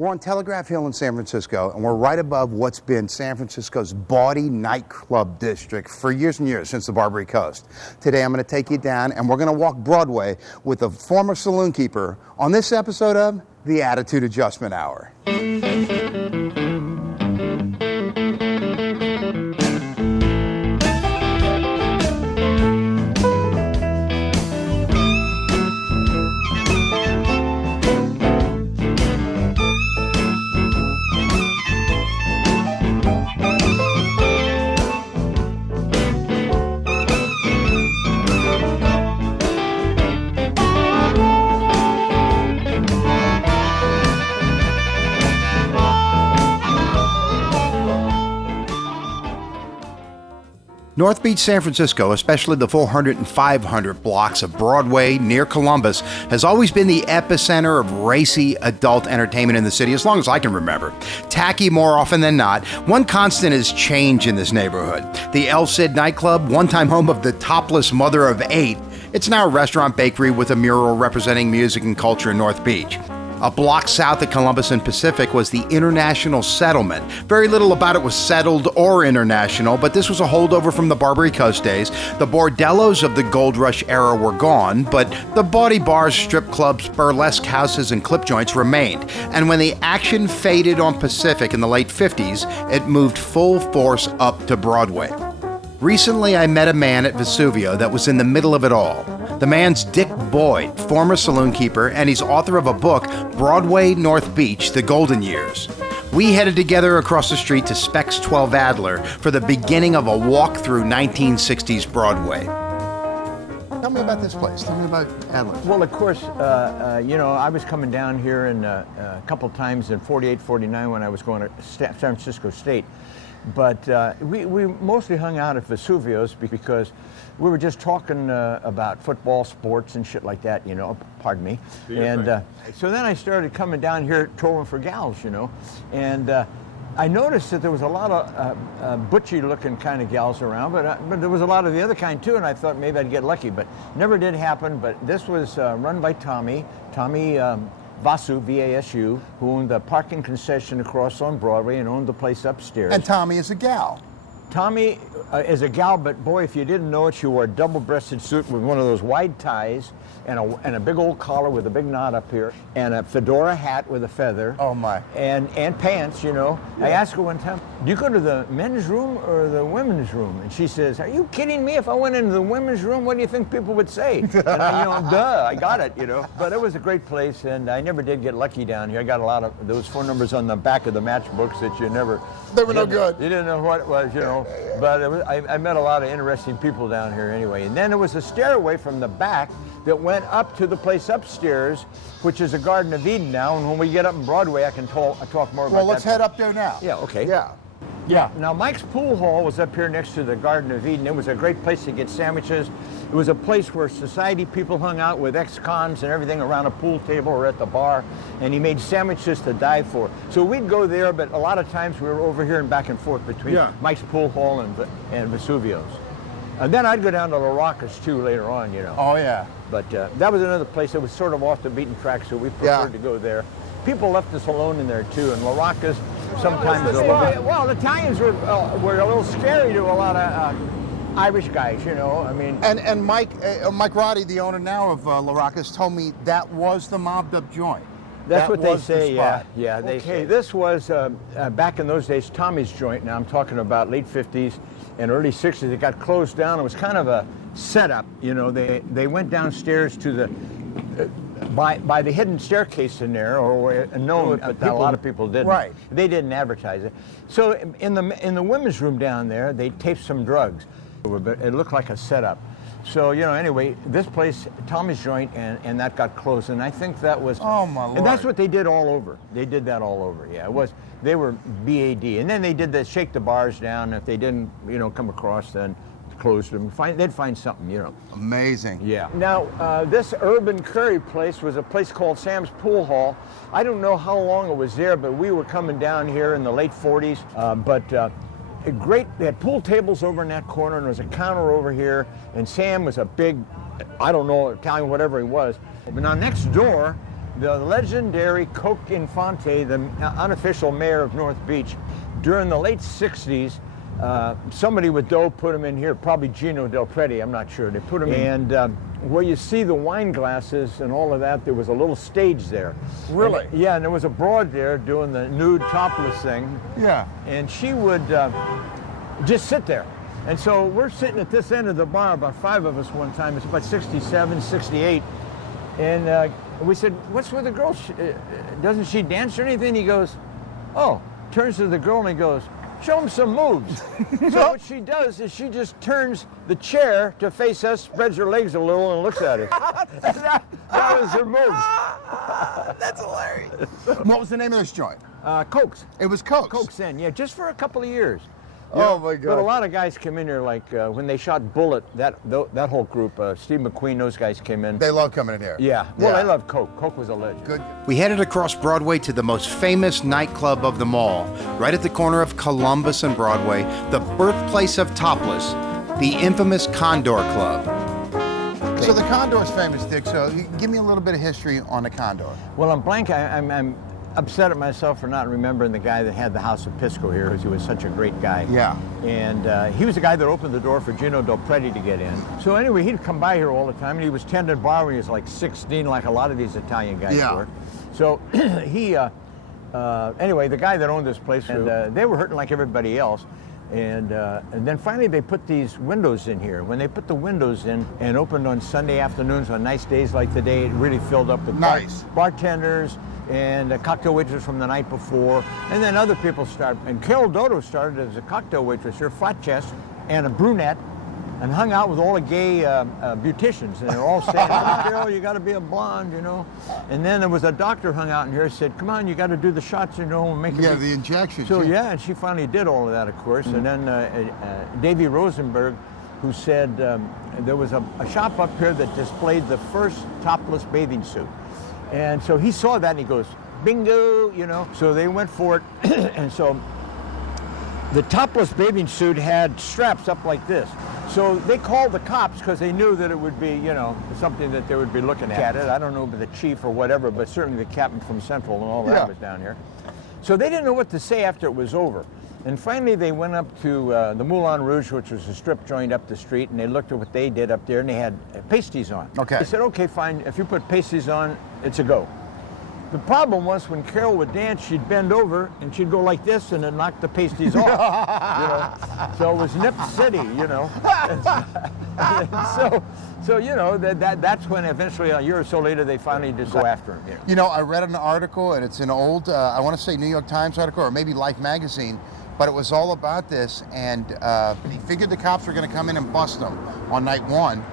We're on Telegraph Hill in San Francisco, and we're right above what's been San Francisco's bawdy nightclub district for years and years, since the Barbary Coast. Today I'm going to take you down, and we're going to walk Broadway with a former saloon keeper on this episode of The Attitude Adjustment Hour. North Beach, San Francisco, especially the 400 and 500 blocks of Broadway near Columbus, has always been the epicenter of racy adult entertainment in the city as long as I can remember. Tacky more often than not, one constant is change in this neighborhood. The El Cid nightclub, one-time home of the Topless mother of 8, it's now a restaurant bakery with a mural representing music and culture in North Beach. A block south of Columbus and Pacific was the International Settlement. Very little about it was settled or international, but this was a holdover from the Barbary Coast days. The bordellos of the Gold Rush era were gone, but the bawdy bars, strip clubs, burlesque houses, and clip joints remained. And when the action faded on Pacific in the late 50s, it moved full force up to Broadway. Recently, I met a man at Vesuvio that was in the middle of it all. The man's Dick Boyd, former saloon keeper, and he's author of a book, Broadway, North Beach, The Golden Years. We headed together across the street to Specs 12 Adler for the beginning of a walk through 1960s Broadway. Tell me about this place. Tell me about Adler. Well, of course, I was coming down here a couple times in 48, 49 when I was going to San Francisco State. But we mostly hung out at Vesuvio's because we were just talking about football, sports, and shit like that, pardon me. And so then I started coming down here trolling for gals, and I noticed that there was a lot of butchy-looking kind of gals around, but there was a lot of the other kind too, and I thought maybe I'd get lucky, but never did happen. But this was run by Tommy Vasu, V-A-S-U, who owned the parking concession across on Broadway and owned the place upstairs. And Tommy is a gal. Tommy is a gal, but boy, if you didn't know it, she wore a double-breasted suit with one of those wide ties and a big old collar with a big knot up here and a fedora hat with a feather. Oh, my. And pants, Yeah. I asked her one time, do you go to the men's room or the women's room? And she says, are you kidding me? If I went into the women's room, what do you think people would say? And I got it, But it was a great place, and I never did get lucky down here. I got a lot of those phone numbers on the back of the matchbooks that you never... They were no good. You didn't know what it was, But I met a lot of interesting people down here anyway. And then there was a stairway from the back that went up to the place upstairs, which is a Garden of Eden now. And when we get up in Broadway, I can talk more about that. Well, let's head up there now. Yeah, okay. Yeah. Now, Mike's Pool Hall was up here next to the Garden of Eden. It was a great place to get sandwiches. It was a place where society people hung out with ex-cons and everything around a pool table or at the bar, and he made sandwiches to die for. So we'd go there, but a lot of times we were over here and back and forth between Mike's Pool Hall and Vesuvio's. And then I'd go down to La Rocca's too later on, Oh, yeah. But that was another place that was sort of off the beaten track, so we preferred to go there. People left us alone in there too, and La Rocca's sometimes a little bit. Well, the Italians were a little scary to a lot of Irish guys, I mean. And Mike Roddy, the owner now of La Rocca's, told me that was the mobbed up joint. That's what they say, yeah. They say. This was, back in those days, Tommy's joint. Now I'm talking about late 50s and early 60s. It got closed down. It was kind of a setup, They went downstairs to the, by the hidden staircase in there, or known, but a lot of people didn't. Right. They didn't advertise it. So in the women's room down there, they taped some drugs. It looked like a setup. So, anyway, this place, Tommy's joint, and that got closed, and I think that was... Oh, my Lord. And that's what they did all over. They did that all over, yeah. It was, they were BAD. And then they did the shake the bars down. If they didn't, come across, then closed them. They'd find something, Amazing. Yeah. Now, this urban curry place was a place called Sam's Pool Hall. I don't know how long it was there, but we were coming down here in the late 40s. They had pool tables over in that corner, and there was a counter over here, and Sam was a big, I don't know, Italian, whatever he was. But now next door, The legendary Coke Infante, the unofficial mayor of North Beach, during the late 60s, somebody with dough put him in here, probably Gino Del Preti, I'm not sure. They put him in. And where you see the wine glasses and all of that, there was a little stage there. Really? And, yeah, and there was a broad there doing the nude topless thing. Yeah. And she would just sit there. And so we're sitting at this end of the bar, about 5 of us one time. It's about 67, 68. And we said, what's with the girl? Doesn't she dance or anything? He goes, oh, turns to the girl and he goes, show him some moves. So what she does is she just turns the chair to face us, spreads her legs a little, and looks at us. that was her move. That's hilarious. What was the name of this joint? Cokes. It was Cokes. Cokes in, yeah, just for a couple of years. Oh my God! But a lot of guys come in here, like when they shot Bullet. That whole group, Steve McQueen, those guys came in. They love coming in here. Yeah. Well, they love Coke. Coke was a legend. Good. We headed across Broadway to the most famous nightclub of them all, right at the corner of Columbus and Broadway, the birthplace of Topless, the infamous Condor Club. So the Condor's famous, Dick. So give me a little bit of history on the Condor. Well, I'm blank. I'm upset at myself for not remembering the guy that had the House of Pisco here, because he was such a great guy. Yeah. And he was the guy that opened the door for Gino Del Preti to get in. So anyway, he'd come by here all the time, and he was tending bar when he was like 16, like a lot of these Italian guys were. So he, anyway, the guy that owned this place, and they were hurting like everybody else. And then finally they put these windows in here. When they put the windows in and opened on Sunday afternoons on nice days like today, it really filled up with bartenders and a cocktail waitress from the night before. And then other people started. And Carol Dodo started as a cocktail waitress here, flat chest, and a brunette, and hung out with all the gay beauticians. And they're all saying, oh, Carol, you got to be a blonde, you know. And then there was a doctor hung out in here, said, come on, you got to do do shots, you know, and make it. Yeah, the injections. So yeah, and she finally did all of that, of course. And then Davy Rosenberg, who said there was a shop up here that displayed the first topless bathing suit. And so he saw that and he goes, bingo, you know. So they went for it. And so the topless bathing suit had straps up like this. So they called the cops because they knew that it would be, you know, something that they would be looking at it. I don't know, the chief or whatever, but certainly the captain from Central and all that was down here. So they didn't know what to say after it was over. And finally they went up to the Moulin Rouge, which was a strip joint up the street, and they looked at what they did up there, and they had pasties on. Okay. They said, okay, fine, if you put pasties on, it's a go. The problem was when Carol would dance, she'd bend over and she'd go like this and then knock the pasties off. You know? So it was Nip City, you know. So you know, that's when eventually a year or so later they finally just go after him. You know, I read an article, and it's an old, I want to say New York Times article, or maybe Life magazine, but it was all about this, and he figured the cops were going to come in and bust him on night one.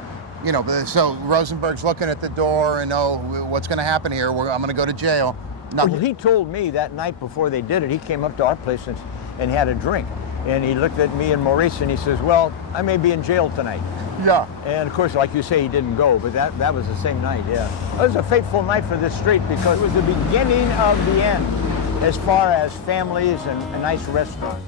You know, so Rosenberg's looking at the door and, oh, what's going to happen here? I'm going to go to jail. Well, he told me that night before they did it, he came up to our place and had a drink. And he looked at me and Maurice and he says, well, I may be in jail tonight. Yeah. And of course, like you say, he didn't go, but that was the same night, yeah. It was a fateful night for this street because it was the beginning of the end as far as families and a nice restaurant.